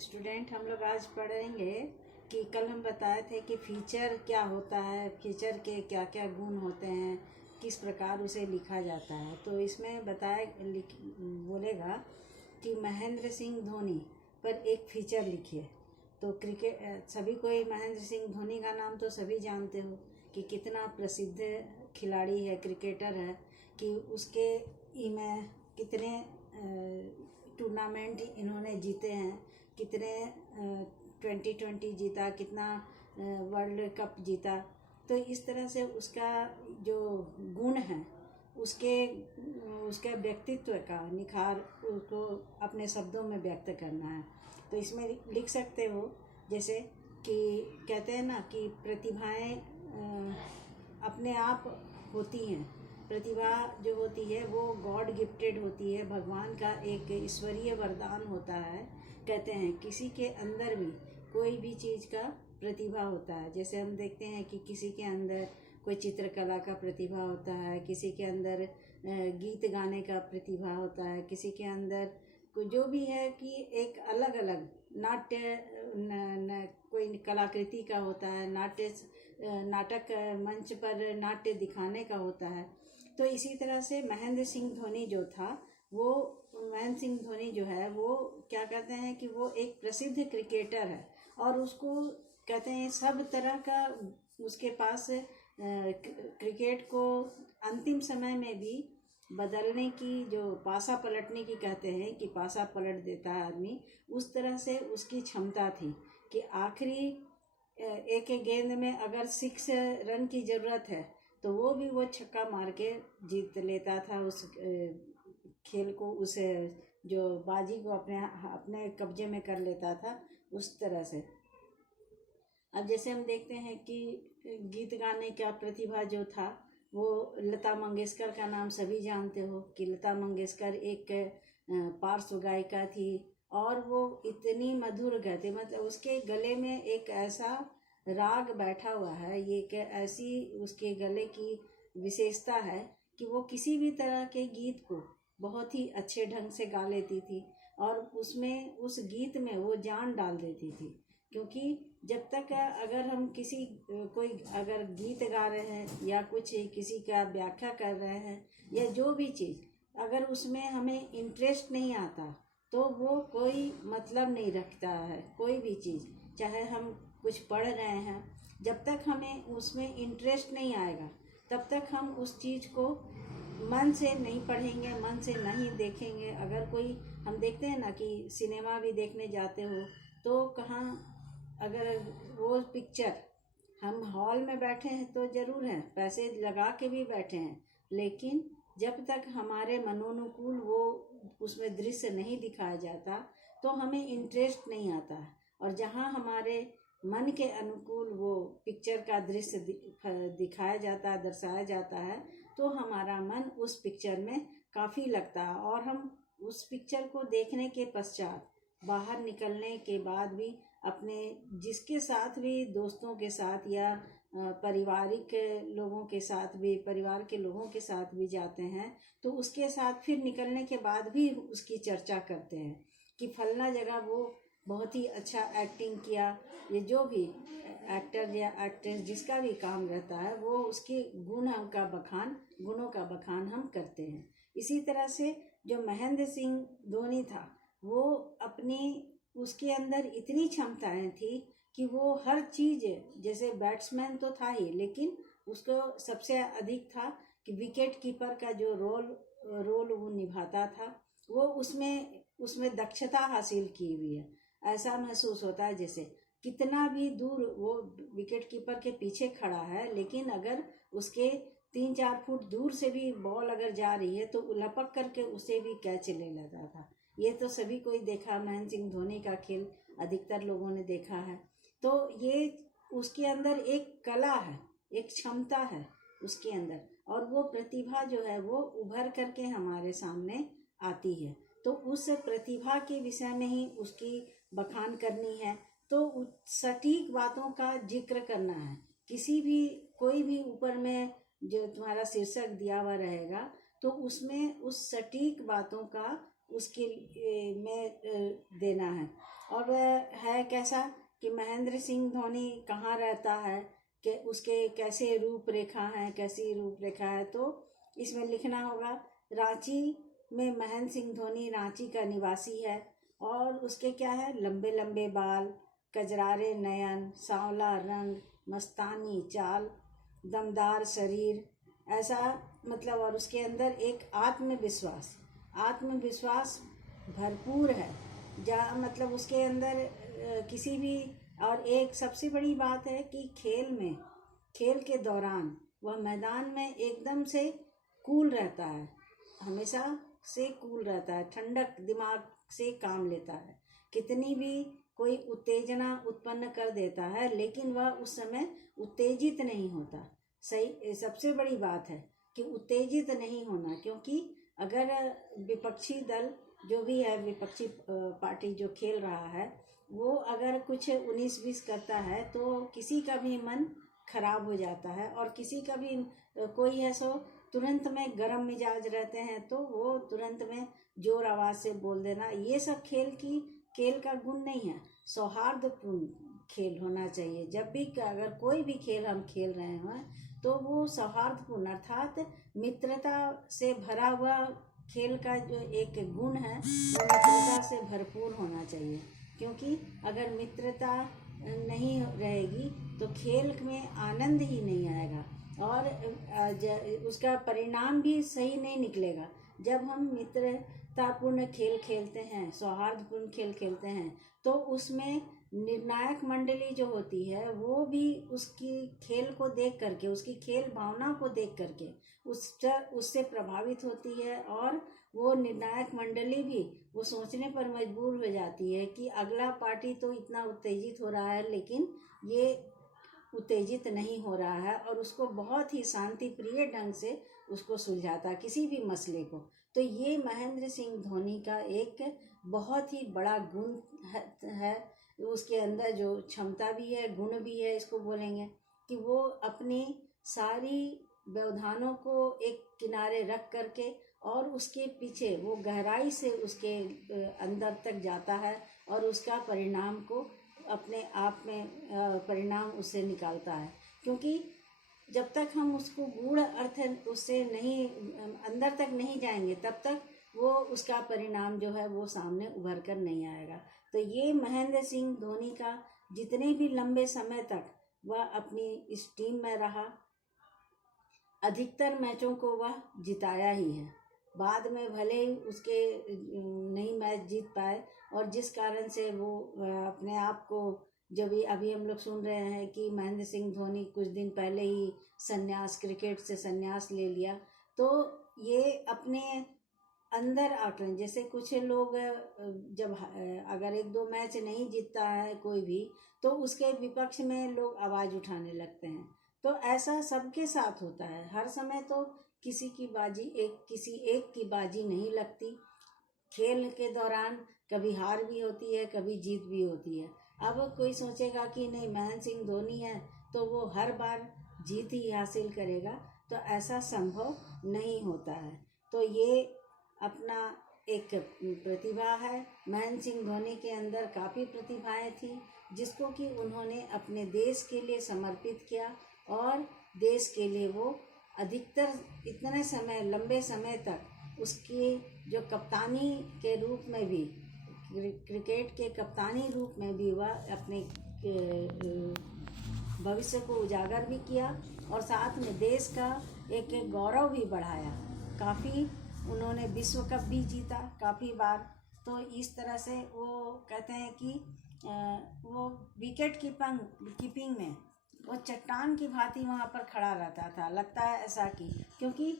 Student हम लोग आज पढ़ेंगे कि कल हम बताए थे कि फीचर क्या होता है, फीचर के क्या क्या गुण होते हैं, किस प्रकार उसे लिखा जाता है। तो इसमें बोलेगा कि महेंद्र सिंह धोनी पर एक फीचर लिखिए। तो क्रिकेट सभी कोई महेंद्र सिंह धोनी का नाम तो सभी जानते हो कि कितना प्रसिद्ध खिलाड़ी है, क्रिकेटर है, कि उसके में कितने टूर्नामेंट इन्होंने जीते हैं, कितने 2020 जीता, कितना वर्ल्ड कप जीता। तो इस तरह से उसका जो गुण है, उसके व्यक्तित्व का निखार उसको अपने शब्दों में व्यक्त करना है। तो इसमें लिख सकते हो, जैसे कि कहते हैं ना कि प्रतिभाएं अपने आप होती हैं। प्रतिभा जो होती है वो गॉड गिफ्टेड होती है, भगवान का एक ईश्वरीय वरदान होता है। कहते हैं किसी के अंदर भी कोई भी चीज़ का प्रतिभा होता है। जैसे हम देखते हैं कि किसी के अंदर कोई चित्रकला का प्रतिभा होता है, किसी के अंदर गीत गाने का प्रतिभा होता है, किसी के अंदर जो भी है कि एक अलग अलग नाट्य कोई कलाकृति का होता है, नाटक मंच पर नाट्य दिखाने का होता है। तो इसी तरह से महेंद्र सिंह धोनी जो था, वो महेंद्र सिंह धोनी जो है वो क्या कहते हैं कि वो एक प्रसिद्ध क्रिकेटर है, और उसको कहते हैं सब तरह का उसके पास क्रिकेट को अंतिम समय में भी बदलने की, जो पासा पलटने की कहते हैं कि पासा पलट देता है आदमी, उस तरह से उसकी क्षमता थी कि आखिरी एक गेंद में अगर 6 रन की ज़रूरत है तो वो छक्का मार के जीत लेता था उस खेल को, उस जो बाजी को अपने कब्जे में कर लेता था उस तरह से। अब जैसे हम देखते हैं कि गीत गाने का प्रतिभा जो था, वो लता मंगेशकर का नाम सभी जानते हो कि लता मंगेशकर एक पार्श्व गायिका थी, और वो इतनी मधुर गाती, मतलब उसके गले में एक ऐसा राग बैठा हुआ है, ये एक ऐसी उसके गले की विशेषता है कि वो किसी भी तरह के गीत को बहुत ही अच्छे ढंग से गा लेती थी, और उसमें उस गीत में वो जान डाल देती थी। क्योंकि जब तक अगर हम कोई अगर गीत गा रहे हैं या कुछ किसी का व्याख्या कर रहे हैं या जो भी चीज़, अगर उसमें हमें इंटरेस्ट नहीं आता तो वो कोई मतलब नहीं रखता है। कोई भी चीज़, चाहे हम कुछ पढ़ रहे हैं, जब तक हमें उसमें इंटरेस्ट नहीं आएगा तब तक हम उस चीज़ को मन से नहीं पढ़ेंगे, मन से नहीं देखेंगे। अगर कोई, हम देखते हैं ना कि सिनेमा भी देखने जाते हो तो कहाँ, अगर वो पिक्चर हम हॉल में बैठे हैं तो ज़रूर हैं, पैसे लगा के भी बैठे हैं, लेकिन जब तक हमारे मनोनुकूल वो उसमें दृश्य नहीं दिखाया जाता तो हमें इंटरेस्ट नहीं आता। और जहाँ हमारे मन के अनुकूल वो पिक्चर का दृश्य दिखाया जाता है, दर्शाया जाता है, तो हमारा मन उस पिक्चर में काफ़ी लगता है, और हम उस पिक्चर को देखने के पश्चात बाहर निकलने के बाद भी अपने जिसके साथ भी, दोस्तों के साथ या पारिवारिक लोगों के साथ भी, परिवार के लोगों के साथ भी जाते हैं तो उसके साथ फिर निकलने के बाद भी उसकी चर्चा करते हैं कि फलना जगह वो बहुत ही अच्छा एक्टिंग किया। ये जो भी एक्टर या एक्ट्रेस जिसका भी काम रहता है, वो उसके गुणों का बखान हम करते हैं। इसी तरह से जो महेंद्र सिंह धोनी था, वो उसके अंदर इतनी क्षमताएं थी कि वो हर चीज़, जैसे बैट्समैन तो था ही, लेकिन उसको सबसे अधिक था कि विकेट कीपर का जो रोल वो निभाता था, वो उसमें दक्षता हासिल की हुई है। ऐसा महसूस होता है जैसे कितना भी दूर वो विकेट कीपर के पीछे खड़ा है, लेकिन अगर उसके 3-4 फुट दूर से भी बॉल अगर जा रही है तो लपक करके उसे भी कैच ले लेता था। ये तो सभी कोई देखा, महेंद्र सिंह धोनी का खेल अधिकतर लोगों ने देखा है। तो ये उसके अंदर एक कला है, एक क्षमता है उसके अंदर, और वो प्रतिभा जो है वो उभर करके हमारे सामने आती है। तो उस प्रतिभा के विषय में ही उसकी बखान करनी है, तो सटीक बातों का जिक्र करना है। कोई भी ऊपर में जो तुम्हारा शीर्षक दिया हुआ रहेगा तो उसमें उस सटीक बातों का उसके में देना है। और है कैसा कि महेंद्र सिंह धोनी कहाँ रहता है, कि उसके कैसे रूपरेखा है, कैसी रूपरेखा है, तो इसमें लिखना होगा रांची में महेंद्र सिंह धोनी रांची का निवासी है, और उसके क्या है, लंबे लंबे बाल, कजरारे नयन, सांवला रंग, मस्तानी चाल, दमदार शरीर, ऐसा मतलब। और उसके अंदर एक आत्मविश्वास भरपूर है, जहाँ मतलब उसके अंदर किसी भी। और एक सबसे बड़ी बात है कि खेल के दौरान वह मैदान में एकदम से कूल रहता है, हमेशा से कूल रहता है, ठंडक दिमाग से काम लेता है। कितनी भी कोई उत्तेजना उत्पन्न कर देता है, लेकिन वह उस समय उत्तेजित नहीं होता। सही, सबसे बड़ी बात है कि उत्तेजित नहीं होना, क्योंकि अगर विपक्षी दल जो भी है, विपक्षी पार्टी जो खेल रहा है, वो अगर कुछ 19-20 करता है तो किसी का भी मन खराब हो जाता है, और किसी का भी कोई है सो तुरंत में गर्म मिजाज रहते हैं, तो वो तुरंत में जोर आवाज़ से बोल देना, ये सब खेल का गुण नहीं है। सौहार्दपूर्ण खेल होना चाहिए। जब भी अगर कोई भी खेल हम खेल रहे हैं तो वो सौहार्दपूर्ण अर्थात मित्रता से भरा हुआ खेल का जो एक गुण है वो मित्रता से भरपूर होना चाहिए। क्योंकि अगर मित्रता नहीं रहेगी तो खेल में आनंद ही नहीं आएगा, और उसका परिणाम भी सही नहीं निकलेगा। जब हम मित्रतापूर्ण खेल खेलते हैं, सौहार्दपूर्ण खेल खेलते हैं, तो उसमें निर्णायक मंडली जो होती है वो भी उसकी खेल को देख करके, उसकी खेल भावना को देख करके उससे प्रभावित होती है, और वो निर्णायक मंडली भी वो सोचने पर मजबूर हो जाती है कि अगला पार्टी तो इतना उत्तेजित हो रहा है, लेकिन ये उत्तेजित नहीं हो रहा है, और उसको बहुत ही शांति प्रिय ढंग से उसको सुलझाता किसी भी मसले को। तो ये महेंद्र सिंह धोनी का एक बहुत ही बड़ा गुण है। उसके अंदर जो क्षमता भी है, गुण भी है, इसको बोलेंगे कि वो अपनी सारी व्यवधानों को एक किनारे रख करके और उसके पीछे वो गहराई से उसके अंदर तक जाता है, और उसका परिणाम को अपने आप में परिणाम उससे निकालता है। क्योंकि जब तक हम उसको गूढ़ अर्थ उससे नहीं अंदर तक नहीं जाएंगे, तब तक वो उसका परिणाम जो है वो सामने उभर कर नहीं आएगा। तो ये महेंद्र सिंह धोनी का जितने भी लंबे समय तक वह अपनी इस टीम में रहा, अधिकतर मैचों को वह जिताया ही है। बाद में भले ही उसके नहीं मैच जीत पाए, और जिस कारण से वो अपने आप को, जब अभी हम लोग सुन रहे हैं कि महेंद्र सिंह धोनी कुछ दिन पहले ही क्रिकेट से संन्यास ले लिया, तो ये अपने अंदर आकलन, जैसे कुछ लोग जब अगर 1-2 मैच नहीं जीतता है कोई भी, तो उसके विपक्ष में लोग आवाज़ उठाने लगते हैं। तो ऐसा सबके साथ होता है, हर समय तो किसी एक की बाजी नहीं लगती। खेल के दौरान कभी हार भी होती है, कभी जीत भी होती है। अब कोई सोचेगा कि नहीं महेंद्र सिंह धोनी है तो वो हर बार जीत ही हासिल करेगा, तो ऐसा संभव नहीं होता है। तो ये अपना एक प्रतिभा है। महेंद्र सिंह धोनी के अंदर काफ़ी प्रतिभाएं थी, जिसको कि उन्होंने अपने देश के लिए समर्पित किया, और देश के लिए वो अधिकतर इतने समय लंबे समय तक उसकी जो कप्तानी के रूप में भी, क्रिकेट के कप्तानी रूप में भी वह अपने भविष्य को उजागर भी किया, और साथ में देश का एक गौरव भी बढ़ाया। काफ़ी उन्होंने विश्व कप भी जीता काफ़ी बार। तो इस तरह से वो कहते हैं कि वो विकेट कीपिंग में वो चट्टान की भांति वहाँ पर खड़ा रहता था, लगता है ऐसा कि, क्योंकि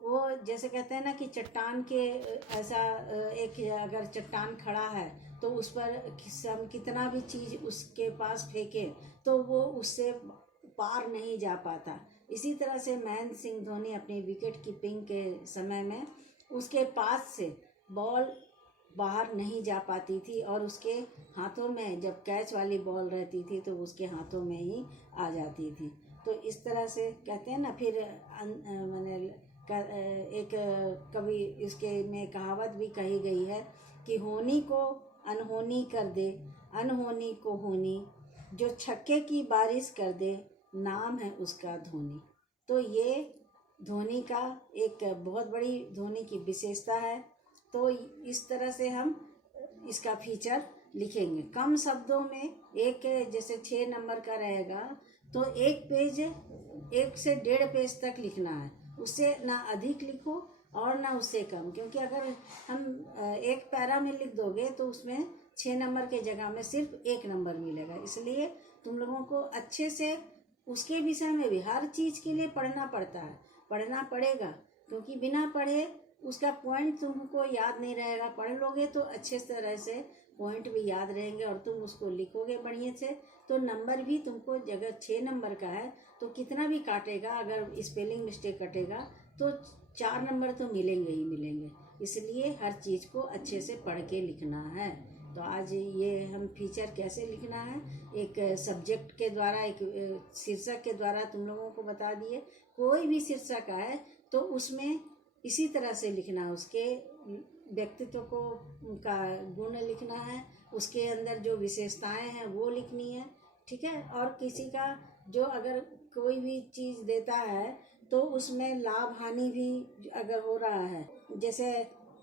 वो जैसे कहते हैं ना कि चट्टान के ऐसा एक अगर चट्टान खड़ा है तो उस पर हम कितना भी चीज़ उसके पास फेंके तो वो उससे पार नहीं जा पाता। इसी तरह से महेंद्र सिंह धोनी अपनी विकेट कीपिंग के समय में उसके पास से बॉल बाहर नहीं जा पाती थी, और उसके हाथों में जब कैच वाली बॉल रहती थी तो उसके हाथों में ही आ जाती थी। तो इस तरह से कहते हैं ना, फिर मैंने एक कवि इसके में कहावत भी कही गई है कि होनी को अनहोनी कर दे, अनहोनी को होनी, जो छक्के की बारिश कर दे, नाम है उसका धोनी। तो ये धोनी का एक बहुत बड़ी धोनी की विशेषता है। तो इस तरह से हम इसका फीचर लिखेंगे कम शब्दों में। एक जैसे 6 नंबर का रहेगा तो एक पेज, 1 से 1.5 पेज तक लिखना है, उससे ना अधिक लिखो और ना उससे कम, क्योंकि अगर हम एक पैरा में लिख दोगे तो उसमें 6 नंबर के जगह में सिर्फ 1 नंबर मिलेगा। इसलिए तुम लोगों को अच्छे से उसके विषय में भी हर चीज़ के लिए पढ़ना पड़ता है, पढ़ना पड़ेगा, क्योंकि बिना पढ़े उसका पॉइंट तुमको याद नहीं रहेगा। पढ़ लोगे तो अच्छे तरह से पॉइंट भी याद रहेंगे और तुम उसको लिखोगे बढ़िया से, तो नंबर भी तुमको, अगर 6 नंबर का है तो कितना भी काटेगा, अगर स्पेलिंग मिस्टेक कटेगा तो 4 नंबर तो मिलेंगे ही मिलेंगे। इसलिए हर चीज़ को अच्छे से पढ़ के लिखना है। तो आज ये हम फीचर कैसे लिखना है, एक सब्जेक्ट के द्वारा, एक शीर्षक के द्वारा तुम लोगों को बता दिए। कोई भी शीर्षक है तो उसमें इसी तरह से लिखना है, उसके व्यक्तित्व को का गुण लिखना है, उसके अंदर जो विशेषताएं हैं वो लिखनी है, ठीक है। और किसी का जो अगर कोई भी चीज़ देता है तो उसमें लाभ हानि भी अगर हो रहा है, जैसे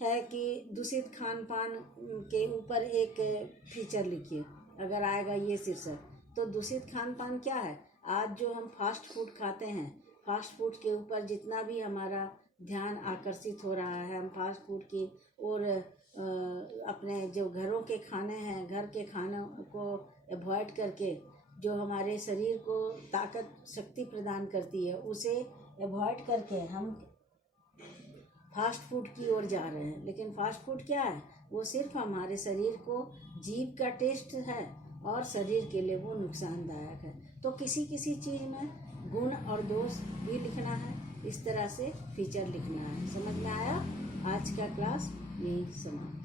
है कि दूषित खान पान के ऊपर एक फीचर लिखिए, अगर आएगा ये शीर्षक। तो दूषित खान पान क्या है, आज जो हम फास्ट फूड खाते हैं, फास्ट फूड के ऊपर जितना भी हमारा ध्यान आकर्षित हो रहा है, हम फास्ट फूड की और अपने जो घरों के खाने हैं, घर के खानों को अवॉइड करके जो हमारे शरीर को ताकत शक्ति प्रदान करती है, उसे अवॉइड करके हम फास्ट फूड की ओर जा रहे हैं। लेकिन फास्ट फूड क्या है, वो सिर्फ हमारे शरीर को जीभ का टेस्ट है और शरीर के लिए वो नुकसानदायक है। तो किसी किसी चीज़ में गुण और दोष भी लिखना है, इस तरह से फीचर लिखना है। समझ में आया? आज का क्लास यही समाप्त।